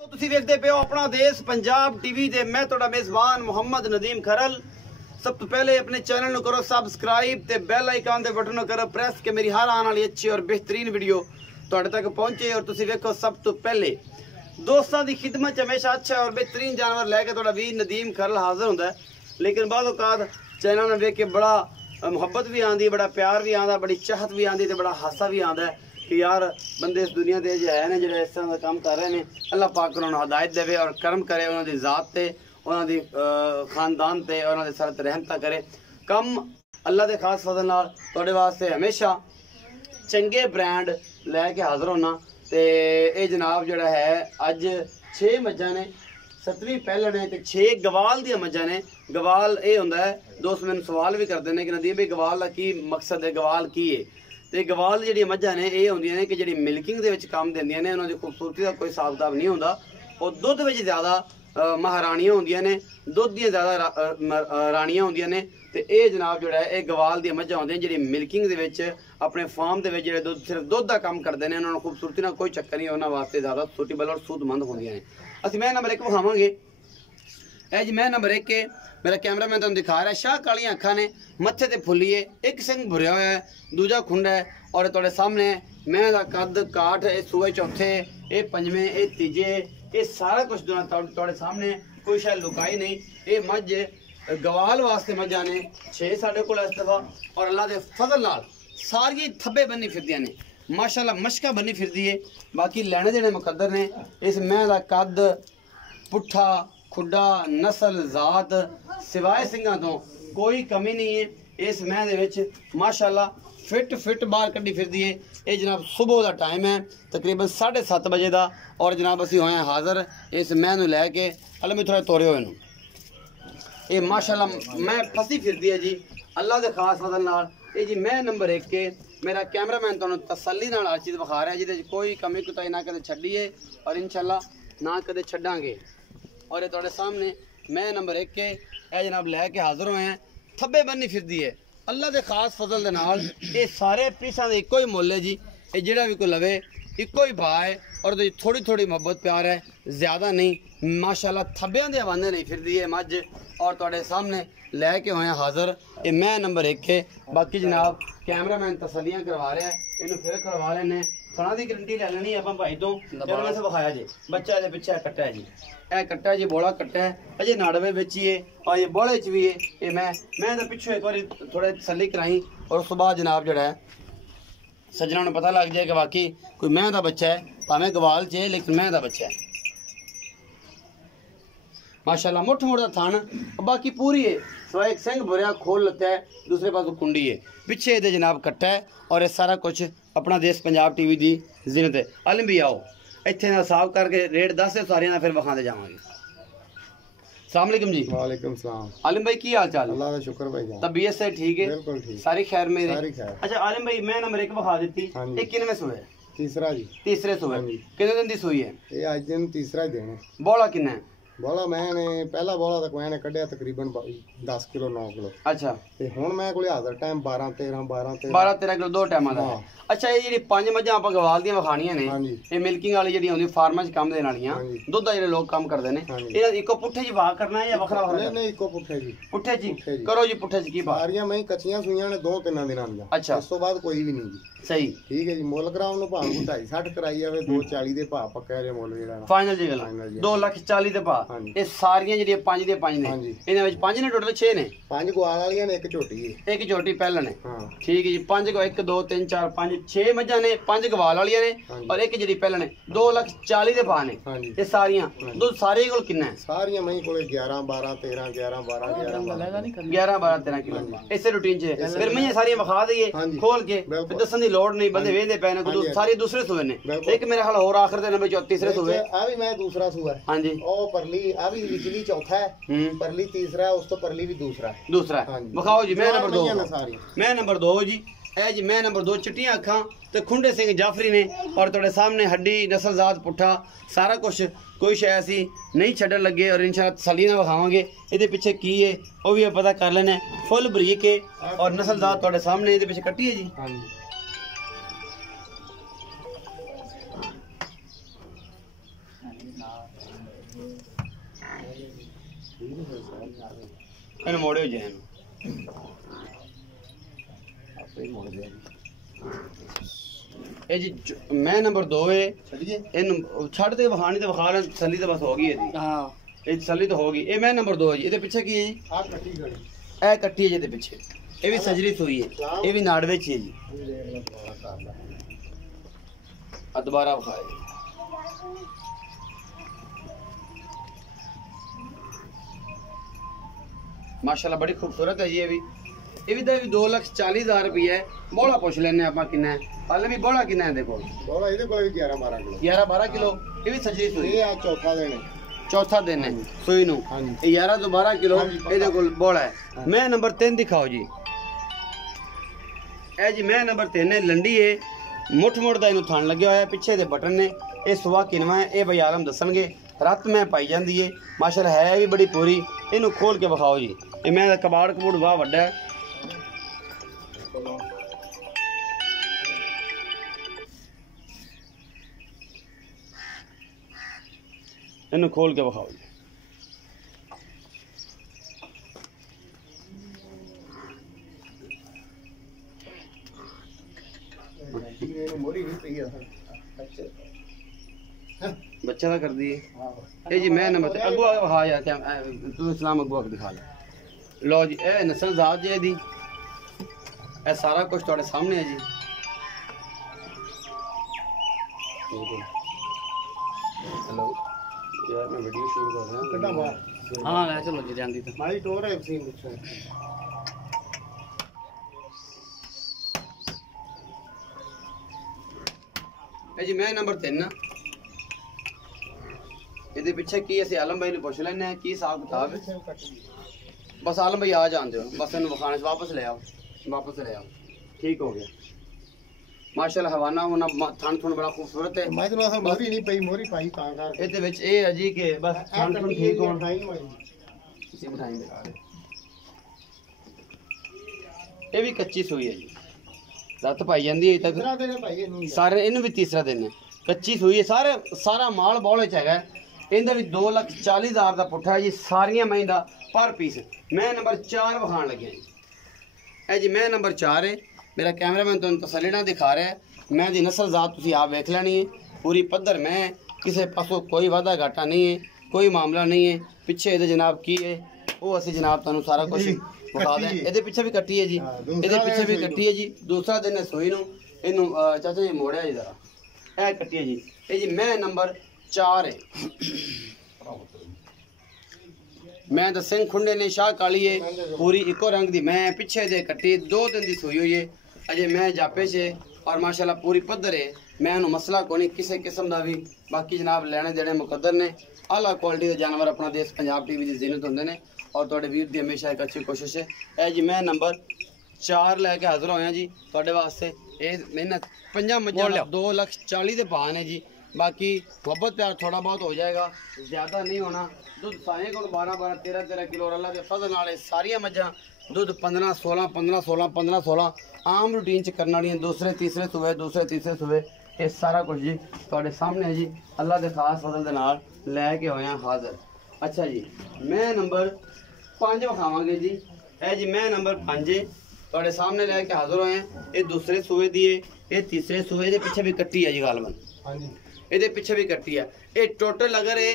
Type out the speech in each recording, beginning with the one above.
ਤੁਸੀਂ ਵੇਖਦੇ ਪਿਓ ਆਪਣਾ ਦੇਸ਼ ਪੰਜਾਬ टीवी ਤੇ मैं ਤੁਹਾਡਾ ਮੇਜ਼ਬਾਨ ਮੁਹੰਮਦ ਨਦੀਮ ਖਰਲ। सब तो पहले अपने चैनल ਨੂੰ करो सब्सक्राइब ਤੇ ਬੈਲ ਆਈਕਨ ਦੇ ਬਟਨ ਨੂੰ ਕਰੋ ਪ੍ਰੈਸ ਕਿ ਮੇਰੀ ਹਰ ਆਉਣ ਵਾਲੀ ਅੱਛੀ ਔਰ ਬਿਹਤਰੀਨ ਵੀਡੀਓ ਤੁਹਾਡੇ ਤੱਕ ਪਹੁੰਚੇ ਔਰ ਤੁਸੀਂ ਵੇਖੋ ਸਭ ਤੋਂ ਪਹਿਲੇ। दोस्तों की खिदमत हमेशा अच्छा और बेहतरीन जानवर लैके थोड़ा वीर नदीम खरल हाजिर होंगे, लेकिन बाद औकात चैनल में वेख के बड़ा मुहब्बत भी आती, बड़ा प्यार भी आता, बड़ी चाहत भी आती, बड़ा हासा भी आता है कि यार बंदे इस दुनिया के जो है ना जो इस तरह का काम कर रहे हैं, अल्लाह पाक उन्होंने हदायत देवे और करम करे उन्होंने ज़ात से उन्होंने खानदान से और उन्होंने सरत रहमता करे। कम अल्लाह के खास फजल नाल तुहाडे वास्ते हमेशा चंगे ब्रांड लैके हाजिर होना। तो ये जनाब जोड़ा है अज 6 मझां ने, 7वीं पहल ने, 6 गवाल दी मझां ने। गवाल ये होंदा है, दोस्त मैंने सवाल भी करते हैं कि नदीम भाई गवाल का की मकसद है, गवाल की है। तो गवाल जी मझां ने ये होंदियां ने कि जी मिल्किंग दे विच काम देंदियां ने, उन्होंने खूबसूरती का कोई हिसाब किताब नहीं होंदा और दुध विच ज़्यादा महाराणियां होंदियां ने, दुध दी ज़्यादा राणियां होंदियां ने। तो ये जनाब जोड़ा है ये गवाल दी मझां होंदियां जी मिल्किंग दे विच अपने फार्म के जो दुध सिर्फ दुध का काम करते हैं, उन्होंने खूबसूरती ना कोई चक्कर नहीं, उन्होंने वास्ते ज़्यादा सूटेबल और सूदमंद होंदियां ने। असं मैं नंबर 1 विखावांगे। ए जी मैं नंबर 1 के मेरा कैमरा मैं तुहानूं दिखा रहा, शाह कालियां अखां ने, मत्थे ते फुल्ली है, एक सिंह भुरिया होया है, दूजा खुंडा है और तुहाडे सामने मैं दा कद काठ, ये सूए चौथे, ये पंजवें, ये तीजे, ये सारा कुछ तुहाडे सामने, कोई शायद लुकाई नहीं। ये मझ गवाल वास्ते मझां ने 6 साढ़े कोल इस दफा और अल्लाह के फजल नाल सारी थब्बे बनी फिरदियां ने, माशाल्लाह मशका बनी फिरदी है। बाकी लैने देने मुकद्दर ने। इस मैं दा कद पुट्ठा खुड्डा नस्ल ज़ात सिवाय सिंघां तो कोई कमी नहीं है। इस मैं दे विच माशाल्लाह फिट बाहर कड्डी फिरदी है। ये जनाब सुबह का टाइम है, तकरीबन 7:30 बजे का और जनाब असीं होए हाज़र इस मैं नूं लैके। अल्लाह मैं थोड़ा तोड़े हुए ये माशाल्लाह मैं फसी फिरदी है जी अल्लाह के खास फजल नाल। ये जी मैं नंबर 1 के मेरा कैमरामैन तुहानूं तसल्ली नाल हर चीज़ विखा रहा है, जिहदे कोई कमी कुताही ना कदे छड्डी है और इंशाल्लाह ना कदे छड्डांगे। और ये तुहाडे सामने मैं नंबर 1 के ए जनाब लैके हाजिर होए हैं, थब्बे बनी फिरदी है अल्लाह के खास फजल दे नाल। ये सारे पीसां दे इक्को ही मुੱਲ है जी, ये जिहड़ा भी कोई लवे इक्को ही भाव है और थोड़ी थोड़ी मोहब्बत प्यार है, ज़्यादा नहीं। माशाल्लाह थब्बियां दे हवाले नहीं फिरदी है मझ और तुहाडे सामने लैके होए हाज़र ये मैं नंबर 1 के। बाकी जनाब कैमरामैन तसलियां करवा रहा है, इन्हूं फिर करवा लेने थणा की गारंटी ले लेनी है भाई तो से विखाया जी। बच्चा ये पिछे कट्टा है जी, यह कट्टा जी बोला कट्टा है, अजे नाड़वे बिच ही है और ये बोले च भी है। ये मैं तो पिछू एक बार थोड़े तसली कराई और उस बाद जनाब जोड़ा है सज्जना को पता लग जाए कि वाकई कोई मैं का बच्चा है, भावें गवाल च है लेकिन मैं का बच्चा है। माशाल्लाह मुठ मुठ का थान बाकी पूरी है, सवा एक सिंह भुरिया खोल लत्ता है, दूसरे पास कुंडी है, पिछे ये जनाब कट्टा है और ये सारा कुछ अपना देश पंजाब टीवी की जिन्नत है। आलम भी आओ इतने हिसाब करके रेट दस है सारिया फिर विखाते जावांगे। अस्सलाम वालेकुम जी। वालेकुम सलाम। आलिम भाई की हाल चाल? अल्लाह का शुक्र भाई जान। तबीयत से ठीक है? बिल्कुल ठीक। सारी खैर मेरे? सारी खैर। अच्छा आलिम भाई मैं नंबर 1 विखा दी, ये किनवें सूए? तीसरा जी। तीसरे सूए कितने दिन की सूई है? ये आज दिन तीसरा ही दिन है। बोला कितना है? बोला मैंने पहला बोला तक मैंने कढ़िया तकरीबन 10 किलो 9 किलो। अच्छा ते हुण मैं कोले हाज़र टाइम 12 13 किलो दो टाइम दा। अच्छा ये जी 5 मझां आप गवाल दी विखाणियां ने, ये मिल्किंग वाली जेडी होंदी फार्मां च काम देण वालियां दुध दा जेडे लोग काम करदे ने, ये इको पुट्ठे जी वाह करना है या वखरा वखरा? नहीं इको पुट्ठे जी। पुट्ठे जी करो जी। पुट्ठे च की बात? सारियां मैं कच्चियां सुइयां ने 2-3 दिनां दी। अच्छा उस तो बाद कोई भी नहीं जी। सही ठीक है जी। मुੱਲ कराओ ਨੂੰ ਭਾਵੇਂ 2.5 कराई ਆਵੇ 240 ਦੇ ਭਾਅ ਪੱਕਾ ਜੇ ਮੁੱਲ ਜਿਹੜਾ ਫਾਈਨਲ ਜੀ ਗੱਲ 2,40,000 ਦੇ ਭਾਅ। ਇਹ ਸਾਰੀਆਂ ਜਿਹੜੀਆਂ 5 ਦੇ 5 ਨੇ, ਇਹਨਾਂ ਵਿੱਚ 5 ਨੇ ਟੋਟਲ 6 ਨੇ? 5 ਗਵਾਲ ਵਾਲੀਆਂ ਨੇ, ਇੱਕ ਝੋਟੀ ਹੈ। ਇੱਕ ਝੋਟੀ ਪਹਿਲਾਂ ਨੇ। ਹਾਂ ਠੀਕ ਹੈ ਜੀ। 5 ਕੋ 1 2 3 4 5 6 ਮੱਝਾਂ ਨੇ, 5 ਗਵਾਲ ਵਾਲੀਆਂ ਨੇ ਔਰ ਇੱਕ ਜਿਹੜੀ ਪਹਿਲਾਂ ਨੇ। 2,40,000 ਦੇ ਭਾਅ ਨੇ ਇਹ ਸਾਰੀਆਂ। ਦੁੱਧ ਸਾਰੇ ਕੋਲ ਕਿੰਨਾ ਹੈ? ਸਾਰੀਆਂ ਮੈਂ ਕੋਲੇ 11 12 13 11 12 11 12 13 ਕਿਲੋ ਇਸੇ ਰੂਟੀਨ 'ਚ। ਫਿਰ ਮੈਂ ਸਾਰੀਆਂ ਵਿਖਾ ਦਈਏ ਖੋਲ ਕੇ, ਦੱਸਣ ਦੀ ਲੋੜ ਨਹੀਂ, ਬੰਦੇ ਵੇਖਦੇ ਪਏ ਨੇ। सारी दूसरे सूए ने, एक मेरा ख्याल और आखिर दे नंबर तीसरे सूए। आ भी मैं दूसरा सूआ है। हां जी ओ परली आ भी निचली चौथा है, परली तीसरा है, उस तो परली भी दूसरा है। दिखाओ जी। मैं नंबर 2 मैं नंबर 2 जी। ए जी मैं नंबर 2 चिट्टियां अखां ते खुंडे सिंह जाफरी ने और तुहाडे सामने हड्डी नस्ल जात पुट्ठा सारा कुछ, कोई शय ऐसी नहीं छड्डन लगे और इंशाअल्लाह तसल्ली नाल विखावांगे। इहदे पिछे की है वो भी पता कर लेना। फुल बरीक है और नस्ल जात तुहाडे सामने इहदे पिछे कट्टी है जी। हां जी ਇਹਨੂੰ ਮੋੜਿਓ ਜੇ ਇਹਨੂੰ ਇਹ ਜੀ ਮੈਂ ਨੰਬਰ 2 ਹੈ ਇਹਨੂੰ ਛੱਡ ਤੇ ਵਖਾਣੀ ਤੇ ਵਿਖਾ ਲੈ ਥੱਲੀ ਤੇ ਬਸ ਹੋ ਗਈ ਇਹਦੀ ਹਾਂ ਇਹ ਥੱਲੀ ਤਾਂ ਹੋ ਗਈ ਇਹ ਮੈਂ ਨੰਬਰ 2 ਹੈ ਜੀ ਇਹਦੇ ਪਿੱਛੇ ਕੀ ਹੈ ਜੀ ਆਹ ਕੱਟੀ ਗੜੀ ਇਹ ਕੱਟੀ ਹੈ ਜੀ ਇਹਦੇ ਪਿੱਛੇ ਇਹ ਵੀ ਸਜਰੀ ਸੂਈ ਹੈ ਇਹ ਵੀ ਨਾੜ ਵਿੱਚ ਹੈ ਜੀ ਆ ਦੁਬਾਰਾ ਵਿਖਾਏ माशाल्लाह बड़ी खूबसूरत है ये भी तो 2,40,000 रुपये है बोला पूछ लेने आप कितना है हाले भी बोला कितना है देखो बोला इधर कोई 11-12 किलो ये भी सजरी सुई ये चौथा दिन है सुई नु 11 तो 12 किलो ये कोल बोला है मैं नंबर 3 दिखाओ जी ए जी मैं नंबर 3 है लंडी है मुठ मुठ दा इनु थान लगे होया पीछे दे बटन ने ये सुवा किनवा है ये भाई आलम दसणगे रत में पाई जाती है माशाल्लाह है भी बड़ी पूरी इनू खोल के विखाओ जी ये मैं कबाड़ कबूड़ वाह वड्डा है इनू खोल के विखाओ जी बच्चा का कर दिए ये जी मैं नंबर अगू हाँ यार क्या तू इस्लाम अगू दिखा लो जी ए नस्ल जात जी दी ए सारा कुछ थोड़े सामने है जी हेलो यार मैं वीडियो शूट कर रहा हूं हां मैं चलो जी जानती तो मारी टोर है सीन पूछो ए जी मैं नंबर 3 ना ਇਹਦੇ ਪਿੱਛੇ ਕੀ ਅਸੀਂ ਆਲਮ ਭਾਈ ਨੂੰ ਪੁੱਛ ਲੈਣੇ ਆ ਕੀ ਹਿਸਾਬ ਕਿਤਾਬ ਬਸ ਆਲਮ ਭਾਈ ਆ ਜਾਂਦੇ ਹੋ ਬਸ ਇਹਨੂੰ ਵਿਖਾਣੇ ਵਾਪਸ ਲੈ ਆਓ ਠੀਕ ਹੋ ਗਿਆ ਮਾਸ਼ਾਅੱਲਾ ਹਵਾਨਾ ਉਹਨਾਂ ਥਣ ਥਣ ਬੜਾ ਖੂਬਸੂਰਤ ਹੈ ਮੈਂ ਤੁਹਾਨੂੰ ਅਸਾਂ ਮੋਰੀ ਨਹੀਂ ਪਈ ਮੋਰੀ ਪਾਈ ਤਾਂ ਕਰ ਇਹਦੇ ਵਿੱਚ ਇਹ ਹੈ ਜੀ ਕਿ ਬਸ ਥਣ ਥਣ ਠੀਕ ਹੋਣ ਤੁਸੀਂ ਬਿਠਾਏਂਗੇ ਇਹ ਵੀ ਕੱਚੀ ਸੂਈ ਹੈ ਜੀ ਲੱਤ ਪਾਈ ਜਾਂਦੀ ਹੈ ਤੱਕ ਸਾਰੇ ਇਹਨੂੰ ਵੀ ਤੀਸਰਾ ਦਿਨ ਹੈ ਕੱਚੀ ਸੂਈ ਹੈ ਸਾਰਾ ਮਾਲ ਬੌਲੇ ਚ ਹੈਗਾ ਇਹਦਾ ਵੀ 2,40,000 ਦਾ ਪੁੱਠਾ ਜੀ ਸਾਰੀਆਂ ਮੈਂ ਦਾ ਪਰ ਪੀਸ ਮੈਂ ਨੰਬਰ 4 ਵਿਖਾਣ ਲੱਗਿਆ ਜੀ ਇਹ ਜੀ ਮੈਂ ਨੰਬਰ 4 ਹੈ मेरा कैमरामैन तो तसल्ली ना दिखा रहा है मैं दी नस्ल जात तुसी आप वेख लेनी है पूरी पद्धर मैं किसी पासों कोई वादा घाटा नहीं है कोई मामला नहीं है पीछे ये जनाब की है वो असी जनाब तुहानू सारा कुछ बता दें ये पीछे भी कट्टी है जी ये पीछे भी कट्टी है जी दूसरा दिन है सोई नू इनू चाचा जी मोड़िया जी जरा ए कट्टी है जी ये जी मैं नंबर 4 है मैं तो सिंह खुंडे ने शाह काली है पूरी इको रंग दी मैं पीछे दे कट्टी 2 दिन दी सोई हुई है अजय मैं जापे से और माशाल्लाह पूरी पद्धर है मैं उन्होंने मसला को नहीं किसी किस्म का भी बाकी जनाब लेने देने मुकद्दर ने आला क्वालिटी के जानवर अपना देश पंजाब टीवी की जीनत होंगे ने और थोड़े वीर की हमेशा एक अच्छी कोशिश है ए जी मैं नंबर 4 लैके हाजिर होया जी थोड़े वास्ते ये मेहनत 5 मज्जां 2,40,000 के भाव ने जी बाकी मोहब्बत प्यार थोड़ा बहुत हो जाएगा ज़्यादा नहीं होना दुध सारे को 12-12 13-13 किलो और अल्लाह के फजल नाल सारियां मज्जां दुध 15-16 15-16 15-16 आम रूटीन च करने वाली दूसरे तीसरे सुबह ये सारा कुछ जी थोड़े सामने है जी अल्लाह के खास फजल के नाल लैके होया हाजिर अच्छा जी मैं नंबर 5 विखावांगे जी ए जी मैं नंबर 5 थोड़े सामने लैके हाजिर होए ये दूसरे सूबे दी ये तीसरे सूबे के पीछे भी कट्टी है जी गालबन हाँ जी ये पीछे भी कट्टी है ये टोटल अगर ये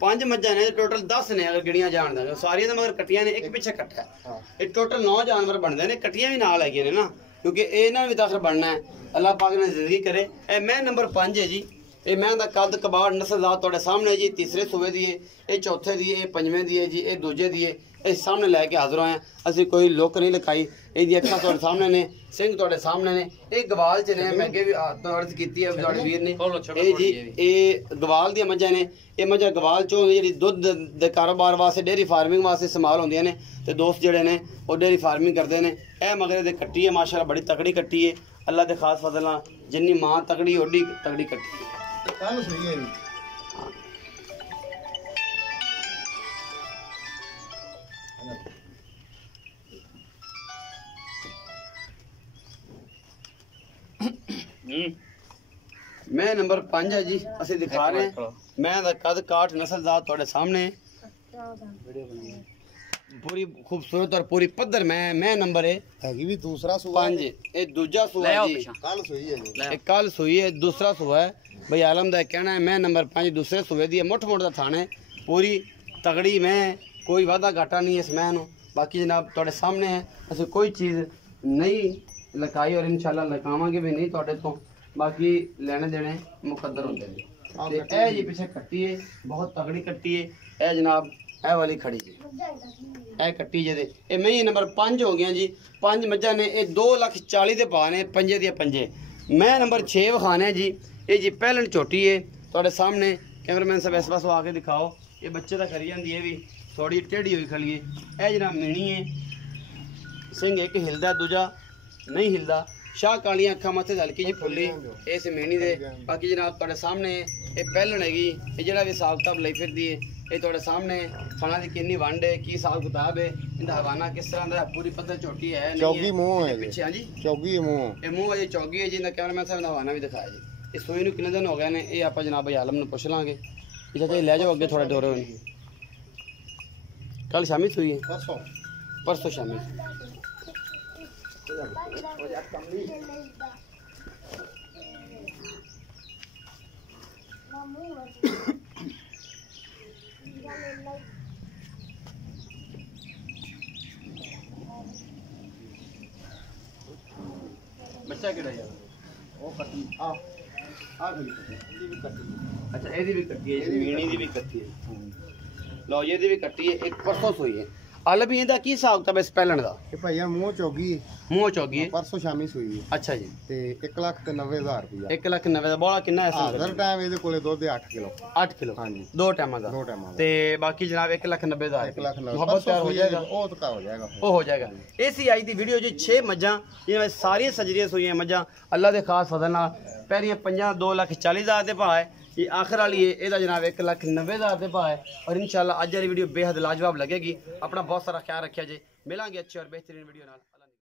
5 मज्जां ने टोटल 10 ने अगर गिणियां जान दा सारियां तो मगर कट्टियां ने एक पीछे कट्टा है ये टोटल 9 जानवर बनते हैं कट्टियां भी नाल है ना क्योंकि इन्होंने भी दाखिल बनना है अल्लाह पाक ने जिंदगी करे ए मैं नंबर 5 है जी ये मैं दा कद कबाड़ नस्लदार तुहाडे सामने जी तीसरे सूबे दी है ये चौथे दी है ये पंजवें दी है जी ये दूजे दी है ये सामने लैके हाजिर होए असीं कोई लुक नहीं लिखाई ये अखां तुहाडे सामने ने सिंह तुहाडे सामने ने ये गवाल च ने मैं अगे भी अर्ज कीती है तुहाडे वीर ने ये जी ये गवाल दी मज्जां ने ये मज्जां गवाल चों जिहड़ी दुध दे कारोबार वास्ते डेयरी फार्मिंग वास्ते इस्तेमाल होंदियां ने ते दोस्त जिहड़े ने वो डेयरी फार्मिंग करदे ने ए मगर दे कट्टी है माशाअल्लाह बड़ी तगड़ी कट्टी है अल्लाह दे खास फजल नाल जिन्नी मां तगड़ी ओडी तगड़ी कट्टी है कल सही है मैं नंबर 5 है जी, ਅਸੀਂ ਦਿਖਾ ਰਹੇ ਹਾਂ। मैं ਦਾ कद काठ नस्लदार ਤੁਹਾਡੇ सामने पूरी खूबसूरत और पूरी पद्धर मैं नंबर है भी दूसरा सुआ 5 ये दूजा सुआ जी, कल सोई है जी, कल सोई है, दूसरा सुआ है भाई आलम दा कहना है। मैं नंबर 5 दूसरे सुए दी मुठ मुठ दा थाने पूरी तगड़ी में कोई वादा घाटा नहीं इस मैं नु। बाकी जनाब ਤੁਹਾਡੇ सामने है, असं कोई चीज़ नहीं लकाई और इंशाल्लाह लकावांगे भी नहीं ਤੁਹਾਡੇ ਤੋਂ। बाकी लेने देने मुकद्दर होंगे जी। ते ए जी पीछे कट्टी है, बहुत तगड़ी कट्टी है। ए जनाब ए वाली खड़ी जी, ए कट्टी जे ए मैं नंबर 5 हो गया जी। 5 मज्जा ने ये 2,40,000 दे पा ने पंजे दिया पंजे। मैं नंबर 6 विखाने जी। ये जी पहलन झोटी है ਤੁਹਾਡੇ सामने। कैमरामैन साहब इस पास आके दिखाओ। ये बच्चे तो करी जाती है भी थोड़ी टेढ़ी हुई खड़ी है। यह जनाब मीणी है, सिंह एक हिलदा दूजा नहीं हिलदा। शाह कालियां अखा माथे हल्की जी फुली इस मीणी दे। बाकी जनाब ਤੁਹਾਡੇ सामने ये पहलन हैगी। ये जो भी हिसाब किताब लाई फिरदी है ये ਤੁਹਾਡੇ सामने खाना की किन्नी वंड है की हिसाब किताब है इनका हवाना किस तरह का पूरी पद्धर झोटी है चौगी मुंह है पीछे। हाँ जी चौगी मुंह, ये मुंह है जी चौगी है जी। कैमरामैन साहब ने हवाना भी दिखाया जी। इस सूई नूं कितने दिन हो गए ने ये आप जनाब भाई आलम नूं पुछ लांगे। अच्छा चाहिए ले जाओ अगे थोड़ा डोरे होने। कल शामी सूई है, परसों शामी। बच्चा केड़ा यार ओ कट्टी आ गई दी भी कट्टी। अच्छा एदी भी कट्टी है, मीणी दी भी कट्टी है। लो ये दी भी कट्टी है, एक परसों सोई है। अल भी इंदा की हिसाब किताब इस पहलन दा? ये भैया मुंह चौगी है, मुंह चौगी है, परसों शामी सोई है। अच्छा जी ते 1,90,000 रुपया। 1,90,000 दा बोला कितना है इस हर टाइम ਇਹਦੇ ਕੋਲੇ ਦੁੱਧ 8 ਕਿਲੋ। 8 किलो हाँ जी, दो टाइम ਦਾ। दो टाइम ਤੇ ਬਾਕੀ ਜਨਾਬ 1,90,000 1,90,000 ਮੁਹੱਬਤ ਤਿਆਰ ਹੋ ਜਾਏਗਾ, ਉਹ ਤਾਂ ਹੋ ਜਾਏਗਾ। ਉਹ ਹੋ ਜਾਏਗਾ। ਇਹ ਸੀ ਅੱਜ ਦੀ ਵੀਡੀਓ ਜੀ। 6 ਮੱਝਾਂ ਜਿਨ੍ਹਾਂ ਵਿੱਚ ਸਾਰੀਆਂ ਸਜਰੀਆਂ ਸੋਈਆਂ ਮੱਝਾਂ ਅੱਲਾ ਦੇ ਖਾਸ ਫਜ਼ਲ ਨਾਲ। ਪਹਿਲੀਆਂ 5 2,40,000 ਦੇ ਭਾਅ ਹੈ। ये आखिर वाली है ਇਹਦਾ जनाब 1,90,000 ਦੇ ਭਾਅ है। और इंशाल्लाह ਅੱਜ वाली वीडियो बेहद लाजवाब लगेगी। अपना बहुत सारा ख्याल रखिया जी। मिलांगे अच्छे और बेहतरीन वीडियो नाल।